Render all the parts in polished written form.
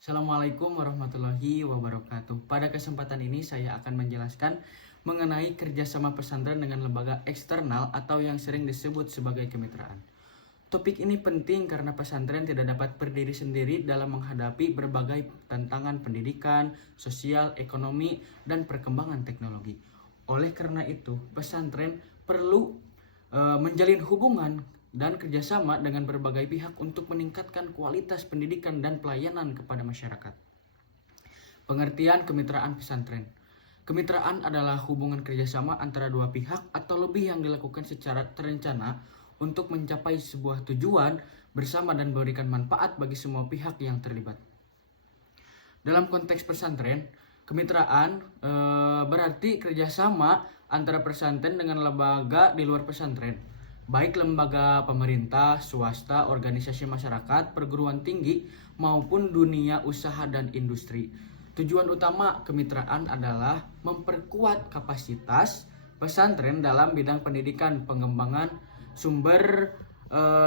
Assalamualaikum warahmatullahi wabarakatuh. Pada kesempatan ini saya akan menjelaskan mengenai kerjasama pesantren dengan lembaga eksternal atau yang sering disebut sebagai kemitraan. Topik ini penting karena pesantren tidak dapat berdiri sendiri dalam menghadapi berbagai tantangan pendidikan, sosial, ekonomi, dan perkembangan teknologi. Oleh karena itu, pesantren perlu menjalin hubungan dan kerjasama dengan berbagai pihak untuk meningkatkan kualitas pendidikan dan pelayanan kepada masyarakat. Pengertian kemitraan pesantren. Kemitraan adalah hubungan kerjasama antara dua pihak atau lebih yang dilakukan secara terencana untuk mencapai sebuah tujuan bersama dan memberikan manfaat bagi semua pihak yang terlibat. Dalam konteks pesantren, kemitraan berarti kerjasama antara pesantren dengan lembaga di luar pesantren, baik lembaga pemerintah, swasta, organisasi masyarakat, perguruan tinggi, maupun dunia usaha dan industri. Tujuan utama kemitraan adalah memperkuat kapasitas pesantren dalam bidang pendidikan, pengembangan sumber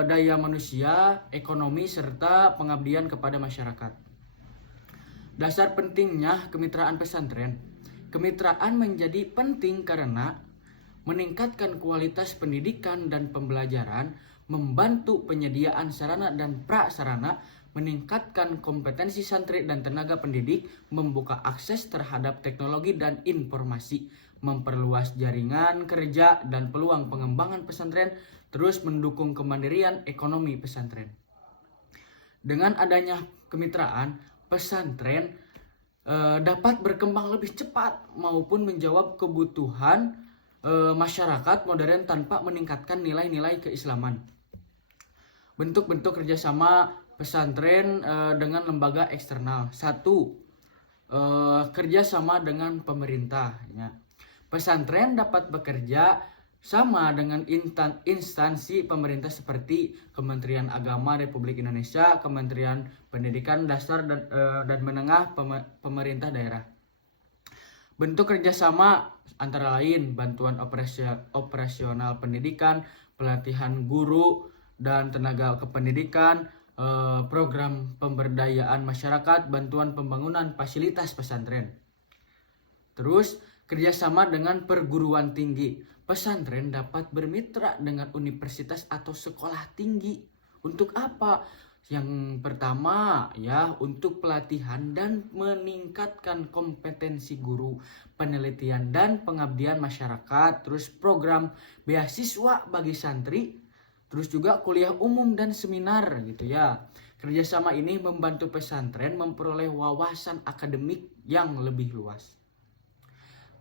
daya manusia, ekonomi, serta pengabdian kepada masyarakat. Dasar pentingnya kemitraan pesantren. Kemitraan menjadi penting karena meningkatkan kualitas pendidikan dan pembelajaran, membantu penyediaan sarana dan prasarana, meningkatkan kompetensi santri dan tenaga pendidik, membuka akses terhadap teknologi dan informasi, memperluas jaringan kerja dan peluang pengembangan pesantren, terus mendukung kemandirian ekonomi pesantren. Dengan adanya kemitraan, pesantren dapat berkembang lebih cepat maupun menjawab kebutuhan masyarakat modern tanpa meningkatkan nilai-nilai keislaman. Bentuk-bentuk kerjasama pesantren dengan lembaga eksternal. 1. Kerjasama dengan pemerintah. Pesantren dapat bekerja sama dengan instansi pemerintah seperti Kementerian Agama Republik Indonesia, Kementerian Pendidikan Dasar dan Menengah, pemerintah daerah. Bentuk kerjasama antara lain bantuan operasional pendidikan, pelatihan guru dan tenaga kependidikan, program pemberdayaan masyarakat, bantuan pembangunan fasilitas pesantren. Terus kerjasama dengan perguruan tinggi. Pesantren dapat bermitra dengan universitas atau sekolah tinggi. Untuk apa? Yang pertama ya, untuk pelatihan dan meningkatkan kompetensi guru, penelitian dan pengabdian masyarakat. Terus program beasiswa bagi santri. Terus juga kuliah umum dan seminar gitu ya. Kerjasama ini membantu pesantren memperoleh wawasan akademik yang lebih luas.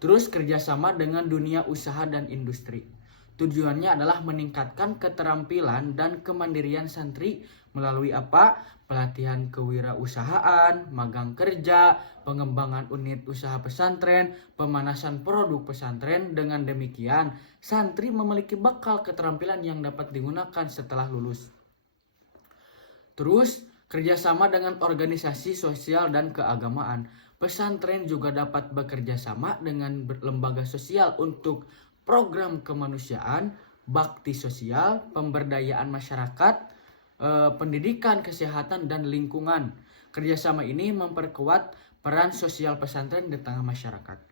Terus kerjasama dengan dunia usaha dan industri. Tujuannya adalah meningkatkan keterampilan dan kemandirian santri melalui apa? Pelatihan kewirausahaan, magang kerja, pengembangan unit usaha pesantren, pemanasan produk pesantren. Dengan demikian, santri memiliki bekal keterampilan yang dapat digunakan setelah lulus. Terus kerjasama dengan organisasi sosial dan keagamaan. Pesantren juga dapat bekerja sama dengan lembaga sosial untuk program kemanusiaan, bakti sosial, pemberdayaan masyarakat, pendidikan, kesehatan, dan lingkungan. Kerjasama ini memperkuat peran sosial pesantren di tengah masyarakat.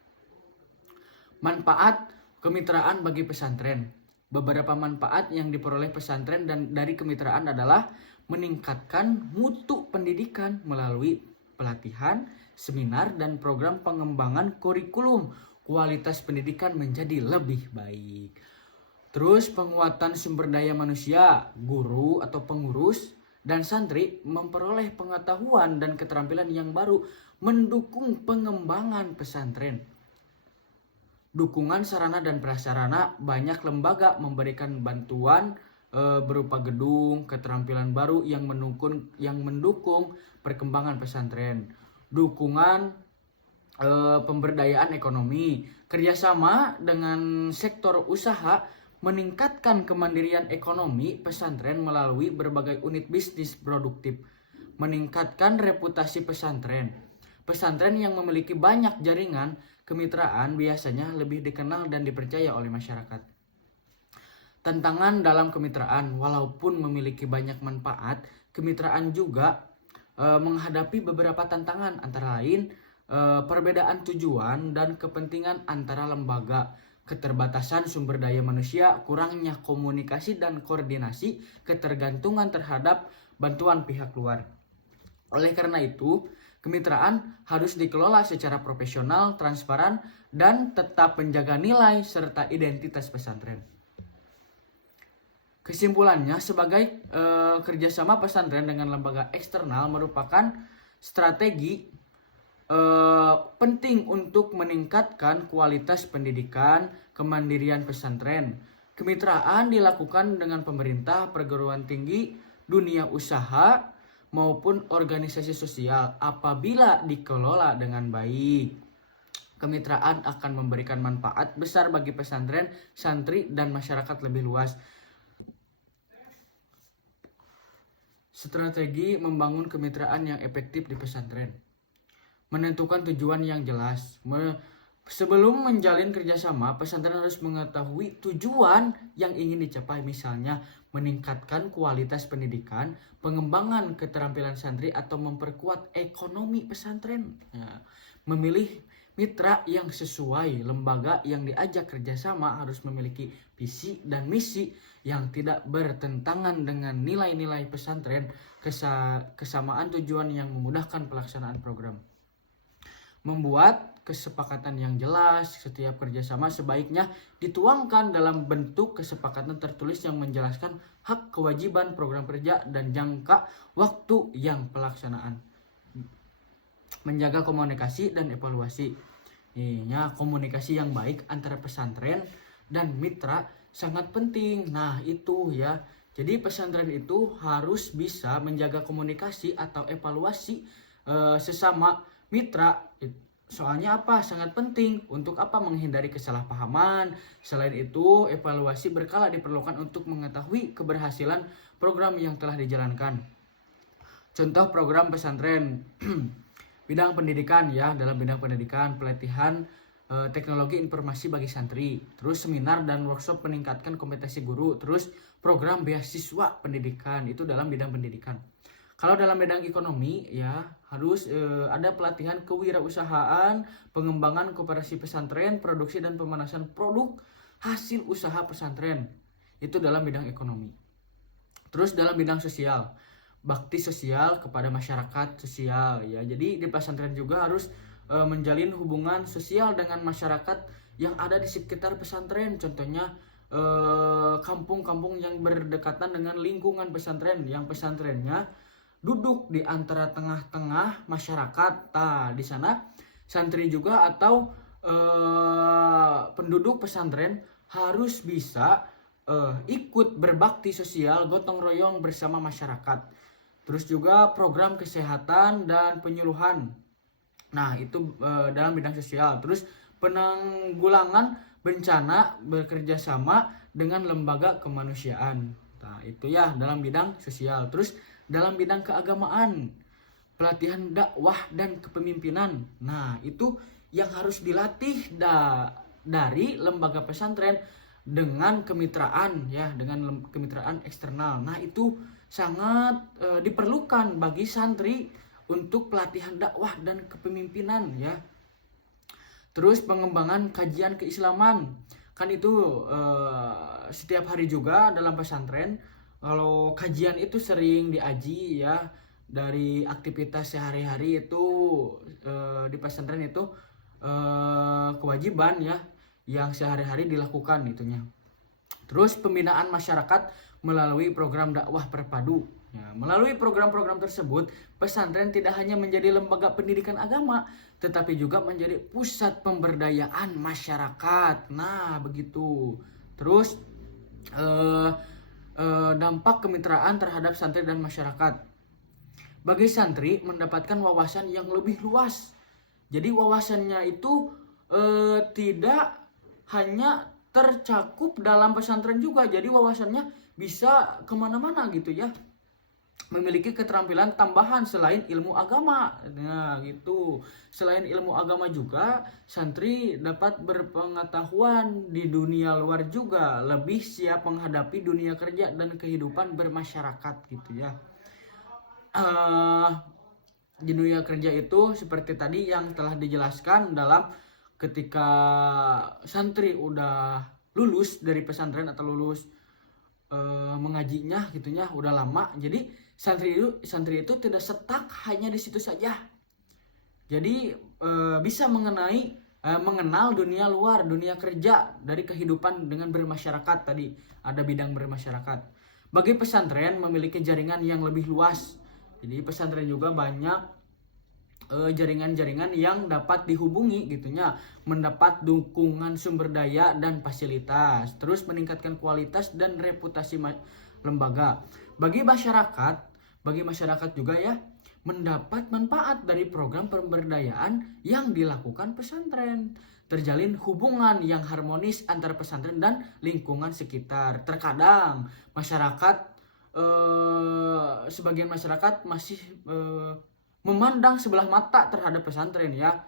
Manfaat kemitraan bagi pesantren. Beberapa manfaat yang diperoleh pesantren dan dari kemitraan adalah meningkatkan mutu pendidikan melalui pelatihan, seminar, dan program pengembangan kurikulum. Kualitas pendidikan menjadi lebih baik. Terus penguatan sumber daya manusia, guru atau pengurus dan santri memperoleh pengetahuan dan keterampilan yang baru, mendukung pengembangan pesantren. Dukungan sarana dan prasarana. Banyak lembaga memberikan bantuan berupa gedung, keterampilan baru yang mendukung perkembangan pesantren. Dukungan pemberdayaan ekonomi. Kerjasama dengan sektor usaha meningkatkan kemandirian ekonomi pesantren melalui berbagai unit bisnis produktif. Meningkatkan reputasi pesantren. Pesantren yang memiliki banyak jaringan kemitraan biasanya lebih dikenal dan dipercaya oleh masyarakat. Tantangan dalam kemitraan. Walaupun memiliki banyak manfaat, kemitraan juga menghadapi beberapa tantangan, antara lain perbedaan tujuan dan kepentingan antara lembaga, keterbatasan sumber daya manusia, kurangnya komunikasi dan koordinasi, ketergantungan terhadap bantuan pihak luar. Oleh karena itu, kemitraan harus dikelola secara profesional, transparan, dan tetap menjaga nilai serta identitas pesantren. Kesimpulannya, sebagai kerjasama pesantren dengan lembaga eksternal merupakan strategi penting untuk meningkatkan kualitas pendidikan, kemandirian pesantren. Kemitraan dilakukan dengan pemerintah, perguruan tinggi, dunia usaha, maupun organisasi sosial. Apabila dikelola dengan baik, kemitraan akan memberikan manfaat besar bagi pesantren, santri, dan masyarakat lebih luas. Strategi membangun kemitraan yang efektif di pesantren. Menentukan tujuan yang jelas. Sebelum menjalin kerjasama, pesantren harus mengetahui tujuan yang ingin dicapai, misalnya meningkatkan kualitas pendidikan, pengembangan keterampilan santri, atau memperkuat ekonomi pesantren. Memilih mitra yang sesuai. Lembaga yang diajak kerjasama harus memiliki visi dan misi yang tidak bertentangan dengan nilai-nilai pesantren, kesamaan tujuan yang memudahkan pelaksanaan program. Membuat kesepakatan yang jelas. Setiap kerjasama sebaiknya dituangkan dalam bentuk kesepakatan tertulis yang menjelaskan hak, kewajiban, program kerja, dan jangka waktu yang pelaksanaan. Menjaga komunikasi dan evaluasi. Komunikasi yang baik antara pesantren dan mitra sangat penting. Nah itu ya, jadi pesantren itu harus bisa menjaga komunikasi atau evaluasi sesama mitra. Soalnya apa? Sangat penting. Untuk apa? Menghindari kesalahpahaman. Selain itu, evaluasi berkala diperlukan untuk mengetahui keberhasilan program yang telah dijalankan. Contoh program pesantren bidang pendidikan ya, dalam bidang pendidikan, pelatihan teknologi informasi bagi santri, terus seminar dan workshop peningkatkan kompetensi guru, terus program beasiswa pendidikan, itu dalam bidang pendidikan. Kalau dalam bidang ekonomi ya harus ada pelatihan kewirausahaan, pengembangan koperasi pesantren, produksi dan pemanasan produk hasil usaha pesantren. Itu dalam bidang ekonomi. Terus dalam bidang sosial, bakti sosial kepada masyarakat sosial ya. Jadi di pesantren juga harus menjalin hubungan sosial dengan masyarakat yang ada di sekitar pesantren. Contohnya kampung-kampung yang berdekatan dengan lingkungan pesantren, yang pesantrennya duduk di antara tengah-tengah masyarakat. Di sana santri juga atau penduduk pesantren harus bisa ikut berbakti sosial, gotong royong bersama masyarakat. Terus juga program kesehatan dan penyuluhan. Nah itu dalam bidang sosial. Terus penanggulangan bencana bekerja sama dengan lembaga kemanusiaan. Nah itu ya dalam bidang sosial. Terus dalam bidang keagamaan, pelatihan dakwah dan kepemimpinan. Nah itu yang harus dilatih dari lembaga pesantren dengan kemitraan ya, dengan kemitraan eksternal. Nah itu sangat diperlukan bagi santri untuk pelatihan dakwah dan kepemimpinan ya. Terus pengembangan kajian keislaman, kan itu setiap hari juga dalam pesantren. Kalau kajian itu sering diaji ya, dari aktivitas sehari-hari itu di pesantren itu kewajiban ya yang sehari-hari dilakukan itunya. Terus pembinaan masyarakat melalui program dakwah terpadu. Ya, melalui program-program tersebut, pesantren tidak hanya menjadi lembaga pendidikan agama, tetapi juga menjadi pusat pemberdayaan masyarakat. Nah, begitu. Terus dampak kemitraan terhadap santri dan masyarakat. Bagi santri mendapatkan wawasan yang lebih luas. Jadi wawasannya itu tidak hanya tercakup dalam pesantren juga. Jadi wawasannya bisa kemana-mana gitu ya. Memiliki keterampilan tambahan selain ilmu agama. Nah gitu. Selain ilmu agama juga, santri dapat berpengetahuan di dunia luar juga, lebih siap menghadapi dunia kerja dan kehidupan bermasyarakat gitu ya. Di dunia kerja itu seperti tadi yang telah dijelaskan dalam ketika santri udah lulus dari pesantren atau lulus mengajinya gitunya udah lama. Jadi santri itu tidak setak hanya di situ saja. Jadi bisa mengenal dunia luar, dunia kerja dari kehidupan dengan bermasyarakat tadi. Ada bidang bermasyarakat. Bagi pesantren memiliki jaringan yang lebih luas. Jadi pesantren juga banyak jaringan-jaringan yang dapat dihubungi gitunya, mendapat dukungan sumber daya dan fasilitas, terus meningkatkan kualitas dan reputasi lembaga. Bagi masyarakat juga ya, mendapat manfaat dari program pemberdayaan yang dilakukan pesantren. Terjalin hubungan yang harmonis antara pesantren dan lingkungan sekitar. Terkadang sebagian masyarakat masih memandang sebelah mata terhadap pesantren ya.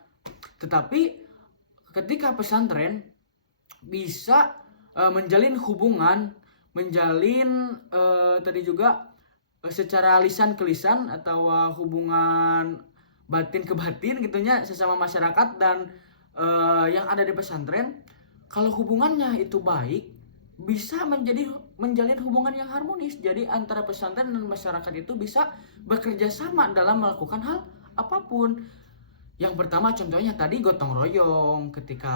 Tetapi ketika pesantren bisa menjalin hubungan, tadi juga secara lisan ke lisan atau hubungan batin ke batin gitunya sesama masyarakat dan yang ada di pesantren, kalau hubungannya itu baik bisa menjalin hubungan yang harmonis. Jadi antara pesantren dan masyarakat itu bisa bekerja sama dalam melakukan hal apapun. Yang pertama contohnya tadi gotong royong. Ketika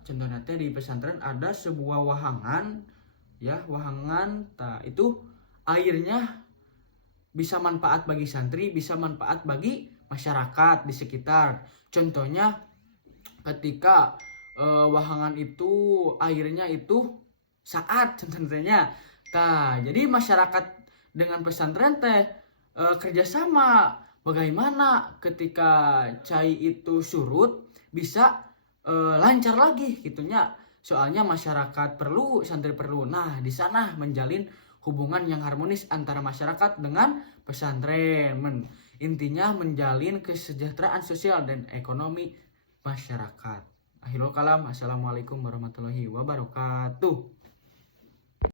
contohnya di pesantren ada sebuah wahangan ya, itu airnya bisa manfaat bagi santri, bisa manfaat bagi masyarakat di sekitar. Contohnya ketika wahangan itu airnya itu saat contohnya. Jadi masyarakat dengan pesantren kerjasama. Bagaimana ketika cai itu surut bisa lancar lagi gitunya. Soalnya masyarakat perlu, santri perlu. Nah, di sana menjalin hubungan yang harmonis antara masyarakat dengan pesantren. Intinya menjalin kesejahteraan sosial dan ekonomi masyarakat. Akhirul kalam, assalamualaikum warahmatullahi wabarakatuh.